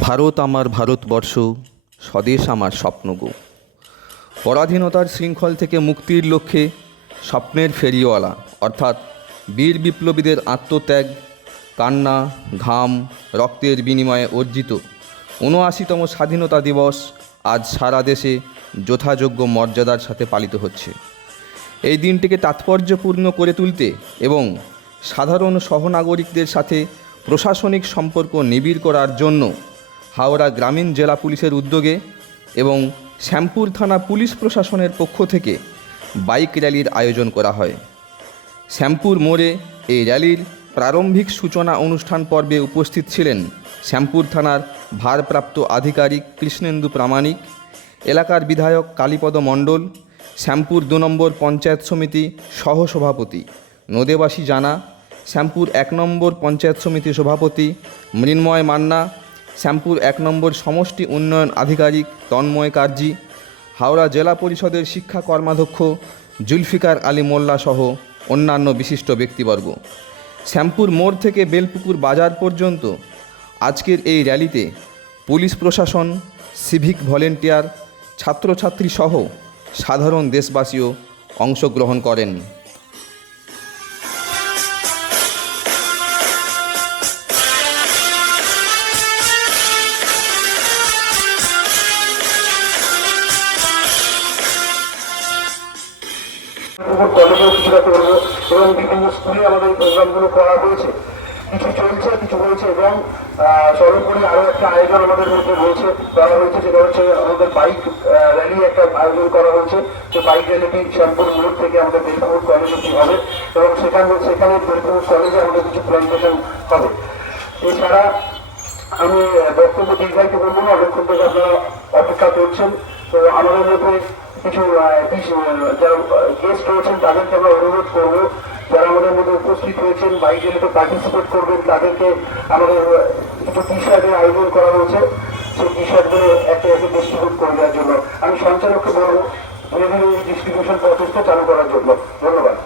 ভারত আমার ভারতবর্ষ, স্বদেশ আমার স্বপ্ন গো পরাধীনতার শৃঙ্খল থেকে মুক্তির লক্ষ্যে স্বপ্নের ফেরিওয়ালা, অর্থাৎ বীর বিপ্লবীদের আত্মত্যাগ, কান্না, ঘাম, রক্তের বিনিময়ে অর্জিত উনআশিতম স্বাধীনতা দিবস আজ সারা দেশে যথাযোগ্য মর্যাদার সাথে পালিত হচ্ছে। এই দিনটিকে তাৎপর্যপূর্ণ করে তুলতে এবং সাধারণ সহনাগরিকদের সাথে প্রশাসনিক সম্পর্ক নিবিড় করার জন্য হাওড়া গ্রামীণ জেলা পুলিশের উদ্যোগে এবং শ্যামপুর থানা পুলিশ প্রশাসনের পক্ষ থেকে বাইক র্যালির আয়োজন করা হয়। শ্যামপুর মোড়ে এই র্যালির প্রারম্ভিক সূচনা অনুষ্ঠান পর্বে উপস্থিত ছিলেন শ্যামপুর থানার ভারপ্রাপ্ত আধিকারিক কৃষ্ণেন্দু প্রামাণিক, এলাকার বিধায়ক কালীপদ মণ্ডল, শ্যামপুর দু নম্বর পঞ্চায়েত সমিতি সহসভাপতি নদেবাসী জানা, শ্যামপুর এক নম্বর পঞ্চায়েত সমিতি সভাপতি মৃন্ময় মান্না শ্যামপুর এক নম্বর সমষ্টি উন্নয়ন আধিকারিক তন্ময় কার্জি, হাওড়া জেলা পরিষদের শিক্ষা কর্মাধ্যক্ষ জুলফিকার আলী মোল্লা সহ অন্যান্য বিশিষ্ট ব্যক্তিবর্গ। শ্যামপুর মোড় থেকে বেলপুকুর বাজার পর্যন্ত আজকের এই র্যালিতে পুলিশ প্রশাসন, সিভিক ভলেন্টিয়ার ছাত্রছাত্রী সহ সাধারণ দেশবাসীও অংশগ্রহণ করেন। উপর কলেজেও কিছুটা করব এবং বিভিন্ন স্কুলে আমাদের প্রোগ্রামগুলো করা হয়েছে। কিছু চলছে, কিছু হয়েছে এবং সর্বোপরি আরও একটা আয়োজন আমাদের মধ্যে রয়েছে করা হয়েছে যেটা হচ্ছে আমাদের বাইক র্যালি একটা আয়োজন করা হয়েছে। যে বাইক র্যালিটি শ্যামপুর মোড় থেকে আমাদের বেলপুর কলেজে কি হবে এবং সেখানে সেখানে বেলপুর কলেজে আমাদের কিছু প্ল্যান্টেশন হবে। এছাড়া আমি বক্তব্য দীর্ঘায়িত করব না অনেকক্ষণ থেকে আপনারা অপেক্ষা করছেন। তো আমাদের মধ্যে কিছু গেস্ট রয়েছেন তাদেরকে আমরা অনুরোধ করব। যারা আমাদের মধ্যে উপস্থিত হয়েছেন বাইকের পার্টিসিপেট করবেন, তাদেরকে আমাদের কিছু টি শার্টের আয়োজন করা হয়েছে। সেই টি শার্টগুলো একে একে ডিস্ট্রিবিউট করে দেওয়ার জন্য। আমি সঞ্চালককে বলব ডিস্ট্রিবিউশন প্রচেষ্টা চালু করার জন্য। ধন্যবাদ।